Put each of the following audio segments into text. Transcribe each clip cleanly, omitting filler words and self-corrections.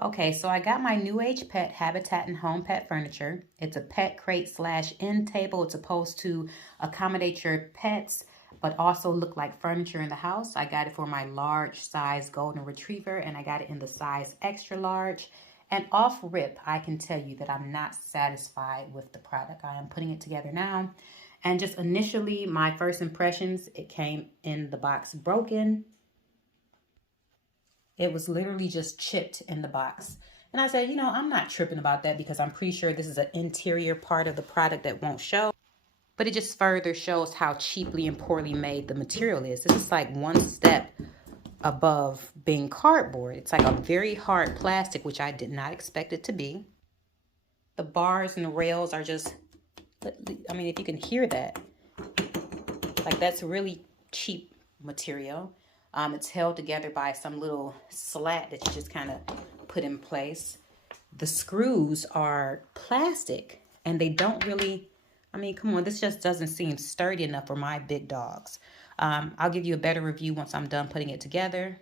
Okay, so I got my New Age Pet Habitat and Home Pet Furniture. It's a pet crate slash end table. It's supposed to accommodate your pets, but also look like furniture in the house. I got it for my large size golden retriever, and I got it in the size extra large. And off rip, I can tell you that I'm not satisfied with the product. I am putting it together now. And just initially, my first impressions, it came in the box broken. It was literally just chipped in the box. And I said, you know, I'm not tripping about that because I'm pretty sure this is an interior part of the product that won't show. But it just further shows how cheaply and poorly made the material is. This is like one step above being cardboard. It's like a very hard plastic, which I did not expect it to be. The bars and the rails are just, I mean, if you can hear that, like that's really cheap material. It's held together by some little slat that you just kind of put in place. The screws are plastic and they don't really, I mean, come on, this just doesn't seem sturdy enough for my big dogs. I'll give you a better review once I'm done putting it together.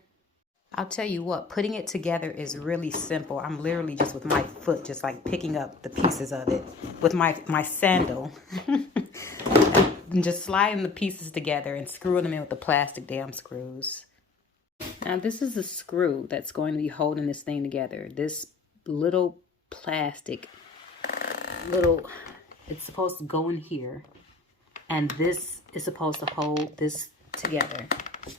I'll tell you what, putting it together is really simple. I'm literally just with my foot, just like picking up the pieces of it with my sandal. And just sliding the pieces together and screwing them in with the plastic damn screws. Now this is a screw that's going to be holding this thing together. This little plastic, it's supposed to go in here. And this is supposed to hold this together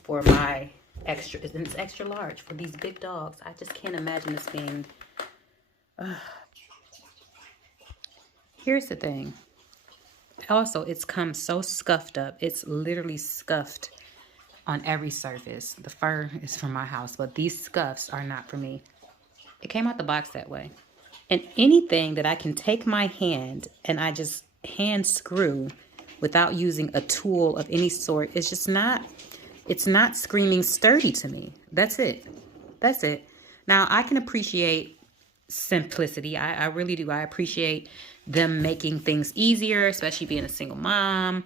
for my extra, and it's extra large for these big dogs. I just can't imagine this being, here's the thing. Also, it's come so scuffed up. It's literally scuffed on every surface. The fur is from my house, but these scuffs are not for me. It came out the box that way. And anything that I can take my hand and I just hand screw without using a tool of any sort, it's just not, it's not screaming sturdy to me. That's it. That's it. Now, I can appreciate simplicity. I really do. I appreciate them making things easier, especially being a single mom.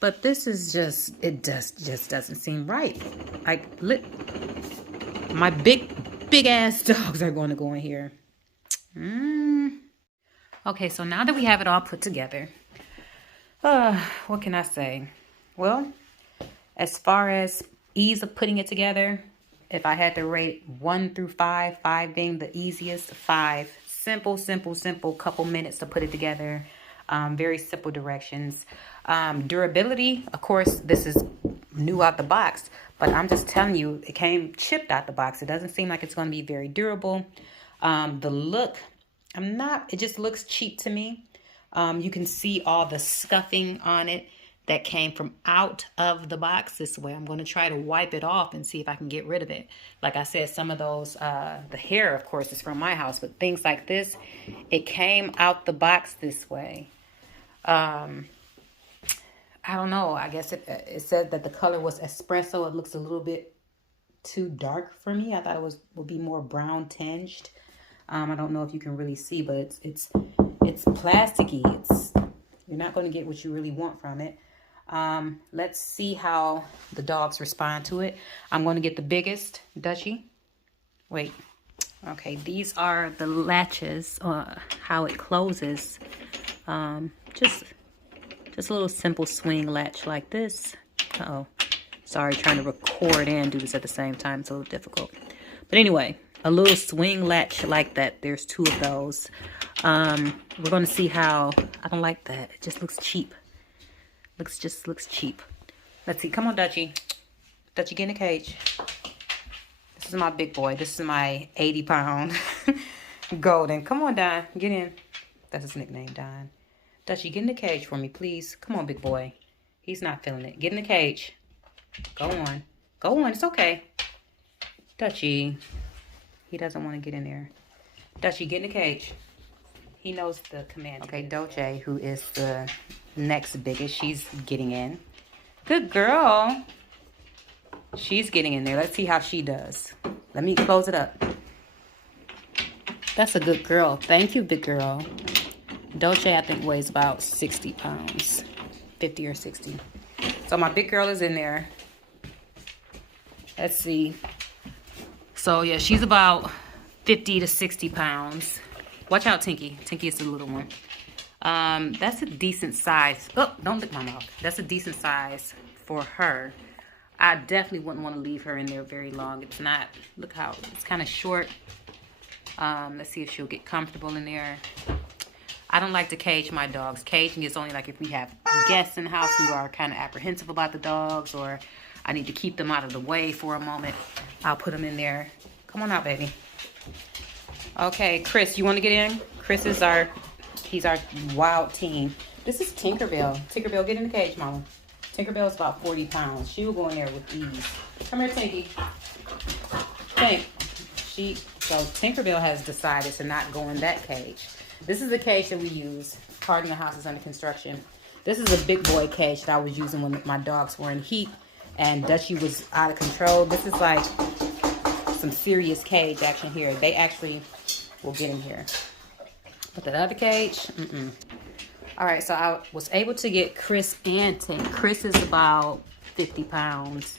But this is just, it just doesn't seem right. My big ass dogs are going to go in here. Okay, so now that we have it all put together, what can I say? Well, as far as ease of putting it together, if I had to rate 1 through 5, 5 being the easiest, 5. Simple, couple minutes to put it together. Very simple directions. Durability, of course, this is new out the box, but I'm just telling you, it came chipped out the box. It doesn't seem like it's going to be very durable. The look, it just looks cheap to me. You can see all the scuffing on it that came from out of the box this way. I'm going to try to wipe it off and see if I can get rid of it. Like I said, some of those, the hair, of course, is from my house, but things like this, it came out the box this way. I don't know. I guess it said that the color was espresso. It looks a little bit too dark for me. I thought it would be more brown tinged. I don't know if you can really see, but it's plasticky. You're not going to get what you really want from it. Let's see how the dogs respond to it. I'm going to get the biggest Dutchie. Wait. Okay, these are the latches, how it closes. Just a little simple swing latch like this. Uh-oh. Sorry, trying to record and do this at the same time. It's a little difficult. But anyway, a little swing latch like that. There's 2 of those. We're going to see how, I don't like that. It just looks cheap. Looks cheap. Let's see. Come on, Dutchie. Dutchie, get in the cage. This is my big boy. This is my 80-pound golden. Come on, Don. Get in. That's his nickname, Don. Dutchie, get in the cage for me, please. Come on, big boy. He's not feeling it. Get in the cage. Go on. Go on. It's okay. Dutchie. He doesn't want to get in there. Dutchie, get in the cage. He knows the command. Okay, Dolce, who is the next biggest, she's getting in. Good girl. She's getting in there. Let's see how she does. Let me close it up. That's a good girl. Thank you, big girl. Dolce, I think, weighs about 60 pounds. 50 or 60. So my big girl is in there. Let's see. So, yeah, she's about 50 to 60 pounds. Watch out, Tinky. Tinky is the little one. That's a decent size. Oh, don't lick my mouth. That's a decent size for her. I definitely wouldn't want to leave her in there very long. It's not, look how, it's kind of short. Let's see if she'll get comfortable in there. I don't like to cage my dogs. Caging is only like if we have guests in the house who are kind of apprehensive about the dogs, or I need to keep them out of the way for a moment. I'll put them in there. Come on out, baby. Okay, Chris, you want to get in? Chris is he's our wild team. This is Tinkerbell. Tinkerbell, get in the cage, mama. Tinkerbell is about 40 pounds. She will go in there with ease. Come here, Tinky. Tink. So Tinkerbell has decided to not go in that cage. This is the cage that we use. Pardon, the house is under construction. This is a big boy cage that I was using when my dogs were in heat and Dutchie was out of control. This is like some serious cage action here. They actually will get in here. But that other cage, All right, so I was able to get Chris and Tink. Chris is about 50 pounds.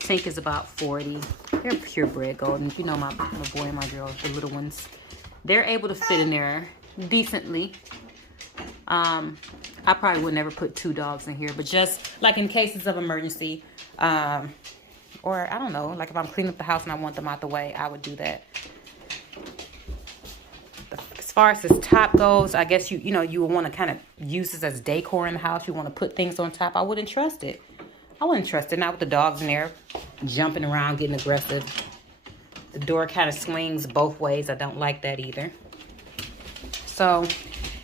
Tink is about 40. They're purebred golden. You know my boy and my girl, the little ones. They're able to fit in there decently. I probably would never put 2 dogs in here, but just like in cases of emergency, or I don't know, like if I'm cleaning up the house and I want them out the way, I would do that. As far as this top goes, I guess you would want to kind of use this as decor in the house. You want to put things on top. I wouldn't trust it. I wouldn't trust it. Not with the dogs in there jumping around, getting aggressive. The door kind of swings both ways. I don't like that either. So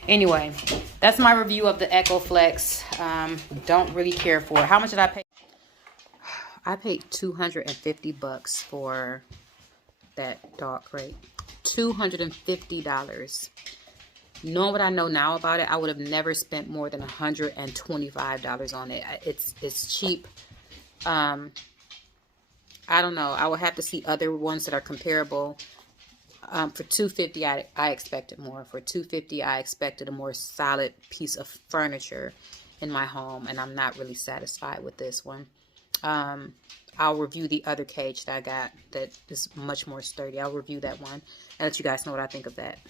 anyway, that's my review of the EcoFlex. Don't really care for it. How much did I pay? I paid $250 for that dog crate. $250. Knowing what I know now about it, I would have never spent more than $125 on it. It's cheap. I don't know. I would have to see other ones that are comparable. For $250, I expected more. For $250, I expected a more solid piece of furniture in my home, and I'm not really satisfied with this one. I'll review the other cage that I got that is much more sturdy. I'll review that one and let you guys know what I think of that.